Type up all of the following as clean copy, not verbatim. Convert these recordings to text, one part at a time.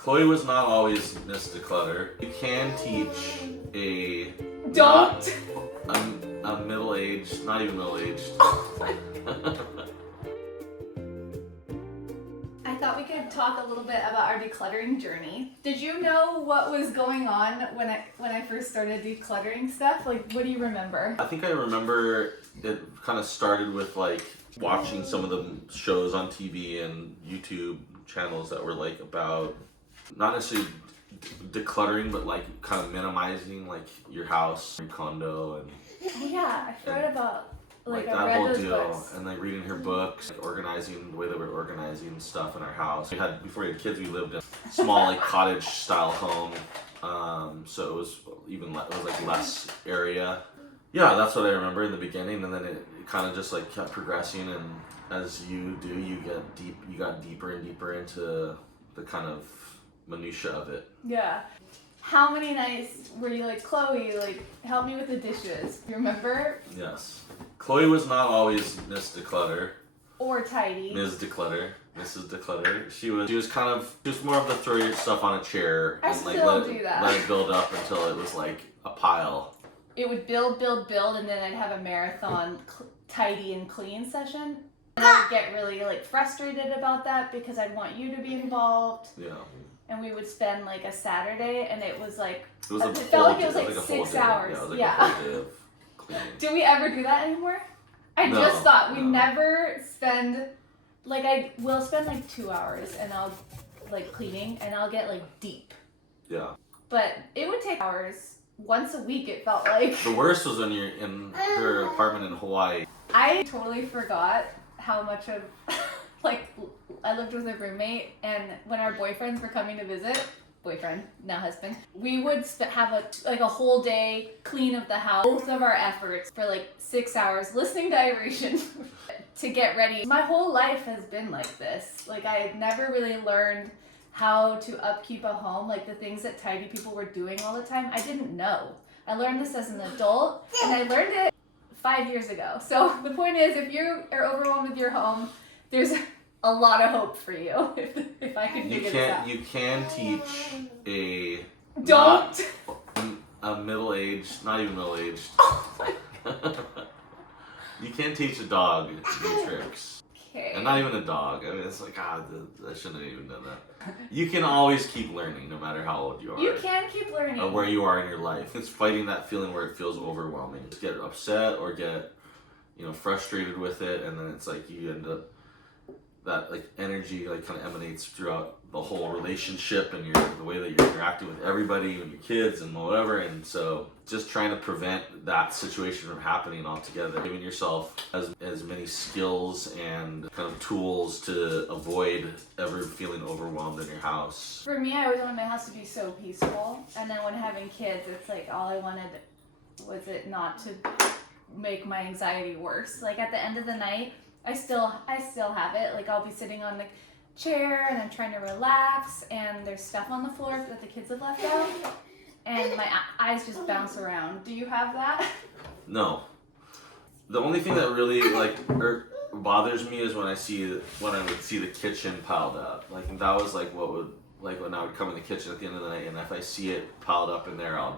Chloe was not always Miss Declutter. You can teach a Don't. a middle-aged, not even middle-aged. I thought we could talk a little bit about our decluttering journey. Did you know what was going on when I first started decluttering stuff? Like, what do you remember? I think I remember it kind of started with like watching some of the shows on TV and YouTube channels that were like about not necessarily decluttering, but like kind of minimizing like your house, your condo, and Oh yeah, I've read about like I that read whole those deal, books. and like reading her books, like organizing the way that we're organizing stuff in our house. Before we had kids, we lived in a small like cottage style home, so it was it was like less area. Yeah, that's what I remember in the beginning, and then it kind of just like kept progressing, and as you do, you got deeper and deeper into the kind of minutia of it. Yeah. How many nights were you like, Chloe, like, help me with the dishes? You remember? Yes. Chloe was not always Miss Declutter. Or tidy. Ms. Declutter. Mrs. Declutter. She was more of the throw your stuff on a chair I and like still do that. let it build up until it was like a pile. It would build, and then I'd have a marathon tidy and clean session. And I would get really like frustrated about that because I'd want you to be involved. Yeah. And we would spend like a Saturday, and it was like It felt like it was like 6 hours. Yeah, it was like Yeah. a whole day of cleaning. Do we ever do that anymore? I No, just thought we no. never spend like I will spend like 2 hours and I'll like cleaning and I'll get like deep. Yeah. But it would take hours once a week. It felt like. The worst was when you're in her apartment in Hawaii. I totally forgot how much of like I lived with a roommate, and when our boyfriends were coming to visit, boyfriend now husband, we would have a whole day clean of the house. Both of our efforts for like 6 hours listening to iration to get ready. My whole life has been like this. Like I never really learned how to upkeep a home, like the things that tidy people were doing all the time. I didn't know. I learned this as an adult, and I learned it 5 years ago. So the point is, if you are overwhelmed with your home, there's a lot of hope for you. If I can figure this out. You can teach a Don't. a middle-aged, not even middle-aged. You can teach a dog new tricks. Okay. And not even a dog. I mean, it's like, I shouldn't have even done that. You can always keep learning no matter how old you are. You can keep learning. Or where you are in your life. It's fighting that feeling where it feels overwhelming. Just get upset or get, frustrated with it, and then it's like you end up, that like energy like kind of emanates throughout the whole relationship and the way that you're interacting with everybody and your kids and whatever. And so just trying to prevent that situation from happening altogether, giving yourself as many skills and kind of tools to avoid ever feeling overwhelmed in your house. For me, I always wanted my house to be so peaceful, and then when having kids, it's like all I wanted was it not to make my anxiety worse. Like at the end of the night, I still have it. Like I'll be sitting on the chair and I'm trying to relax, and there's stuff on the floor that the kids have left out, and my eyes just bounce around. Do you have that? No. The only thing that really bothers me is when I would see the kitchen piled up. Like that was like when I would come in the kitchen at the end of the night, and if I see it piled up in there, I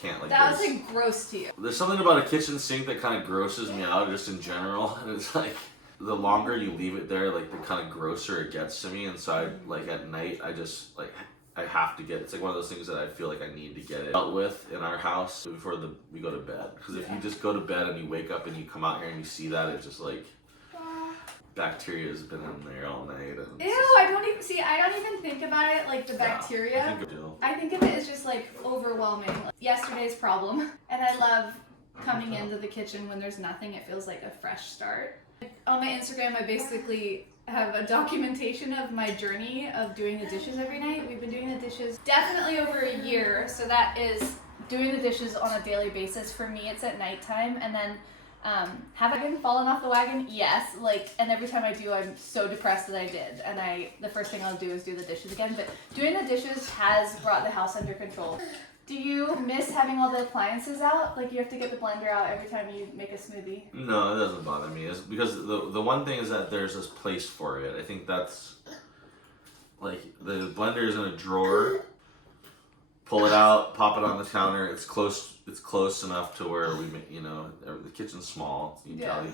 can't like. That was like gross to you. There's something about a kitchen sink that kind of grosses me out just in general, and it's like the longer you leave it there, like the kind of grosser it gets to me. And so like at night, I just like I have to get. It's like one of those things that I feel like I need to get it dealt with in our house before we go to bed. Because if you just go to bed and you wake up and you come out here and you see that, it's just like. Bacteria has been in there all night. And Ew, I don't even think about it like the bacteria. Yeah, I think of it as just like overwhelming. Like, yesterday's problem. And I love coming into the kitchen when there's nothing. It feels like a fresh start. On my Instagram, I basically have a documentation of my journey of doing the dishes every night. We've been doing the dishes definitely over a year. So that is doing the dishes on a daily basis. For me, it's at nighttime. And then have I fallen off the wagon? Yes. And every time I do, I'm so depressed that I did. And the first thing I'll do is do the dishes again. But doing the dishes has brought the house under control. Do you miss having all the appliances out? Like you have to get the blender out every time you make a smoothie? No, it doesn't bother me. It's because the one thing is that there's this place for it. I think that's like the blender is in a drawer. Pull it out, pop it on the counter. It's close. It's close enough to where the kitchen's small,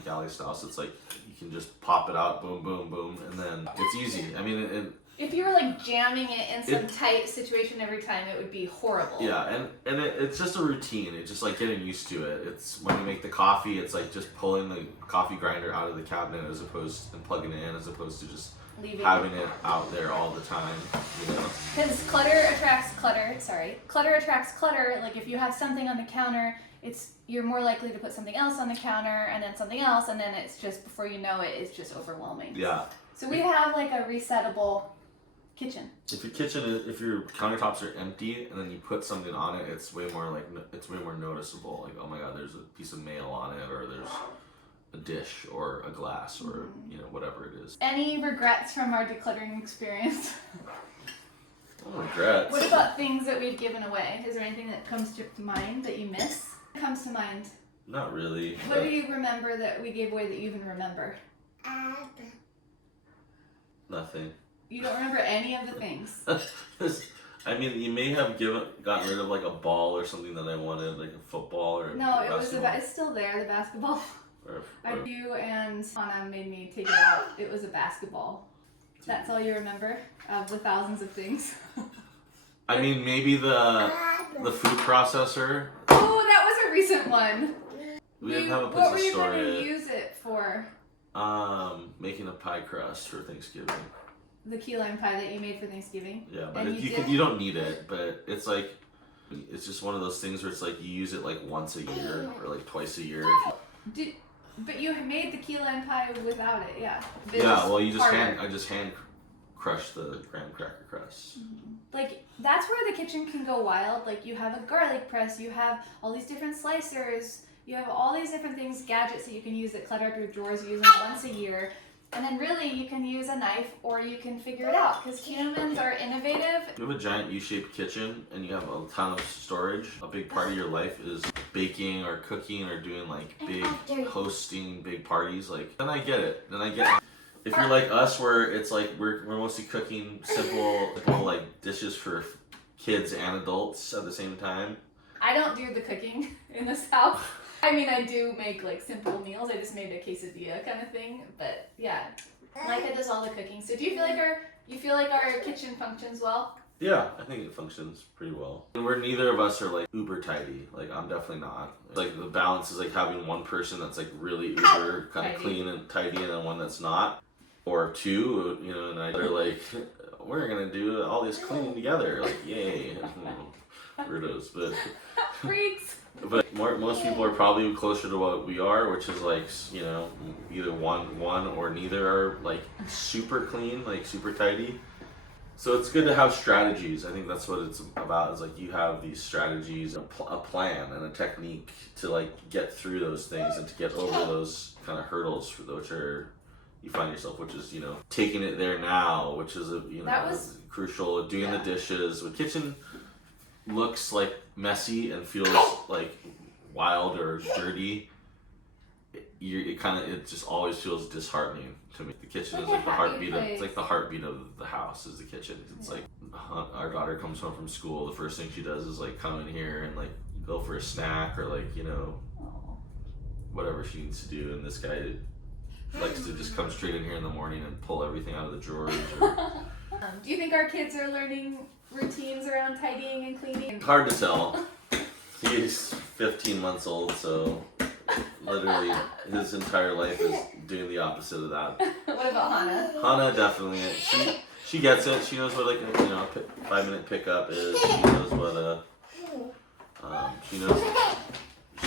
galley style. So it's like you can just pop it out, boom, boom, boom, and then it's easy. I mean, if you were like jamming it in some tight situation every time, it would be horrible. Yeah, and it's just a routine. It's just like getting used to it. It's when you make the coffee, it's like just pulling the coffee grinder out of the cabinet and plugging it in, as opposed to just having it out there all the time, Because clutter attracts clutter. Clutter attracts clutter. Like if you have something on the counter, you're more likely to put something else on the counter, and then something else, and then it's just, before you know it, it's just overwhelming. Yeah. So we have like a resettable kitchen. If your countertops are empty and then you put something on it, it's way more noticeable. Like, oh my God, there's a piece of mail on it, or there's a dish or a glass, or whatever it is. Any regrets from our decluttering experience? No regrets. What about things that we've given away? Is there anything that comes to mind that you miss? Comes to mind? Not really. What do you remember that we gave away that you even remember? Nothing. You don't remember any of the things? I mean, you may have gotten rid of like a ball or something that I wanted, like a football or no, it was it's still there, the basketball. You and Anna made me take it out. It was a basketball. That's all you remember of the thousands of things? I mean, maybe the food processor. Oh, that was a recent one. We didn't have a place to store it. What were you going to use it for? Making a pie crust for Thanksgiving. The key lime pie that you made for Thanksgiving? Yeah, but you don't need it, but it's like, it's just one of those things where it's like you use it like once a year or like twice a year. But you made the key lime pie without it, yeah. Yeah, well, I just hand crush the graham cracker crust. Mm-hmm. Like, that's where the kitchen can go wild. Like, you have a garlic press, you have all these different slicers, you have all these different things, gadgets that you can use that clutter up your drawers. You use them once a year. And then really, you can use a knife, or you can figure it out, because humans are innovative. If you have a giant U-shaped kitchen and you have a ton of storage, a big part of your life is baking or cooking or doing like hosting big parties, like, then I get it. If you're like us, where it's like we're mostly cooking simple like dishes for kids and adults at the same time. I don't do the cooking in this house. I mean, I do make like simple meals. I just made a quesadilla kind of thing, but yeah, Micah does all the cooking. So do you feel like our kitchen functions well? Yeah, I think it functions pretty well. And neither of us are like uber tidy. Like, I'm definitely not. Like, the balance is like having one person that's like really uber kind of clean and tidy, and then one that's not, or two, and they're like, we're gonna do all this cleaning together. Like, yay, weirdos, but freaks. But most people are probably closer to what we are, which is like, either one or neither are like super clean, like super tidy. So it's good to have strategies. I think that's what it's about, is like you have these strategies, a plan and a technique to like get through those things and to get over those kind of hurdles which are, you find yourself, which is, taking it there now, which is, crucial. Doing the dishes. The kitchen looks like messy and feels like wild or dirty. It just always feels disheartening to me. The kitchen is like the heartbeat of the house is the kitchen. It's like our daughter comes home from school, the first thing she does is like come in here and like go for a snack, or like, whatever she needs to do. And this guy likes to just come straight in here in the morning and pull everything out of the drawers. Do you think our kids are learning routines around tidying and cleaning? Hard to tell. He's 15 months old, so literally his entire life is doing the opposite of that. What about Hannah? Hannah definitely. She gets it. She knows what like a 5-minute pickup is. She knows what she knows.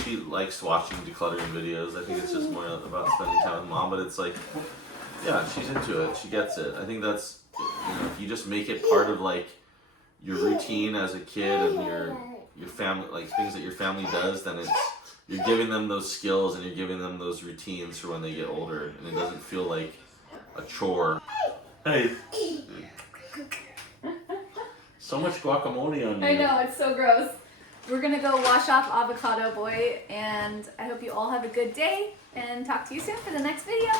She likes watching decluttering videos. I think it's just more about spending time with mom, but it's like, yeah, she's into it. She gets it. I think that's, if you just make it part of like your routine as a kid and your family, like things that your family does, then you're giving them those skills and you're giving them those routines for when they get older, and it doesn't feel like a chore. Hey. So much guacamole on you. I know, it's so gross. We're gonna go wash off Avocado Boy, and I hope you all have a good day, and talk to you soon for the next video.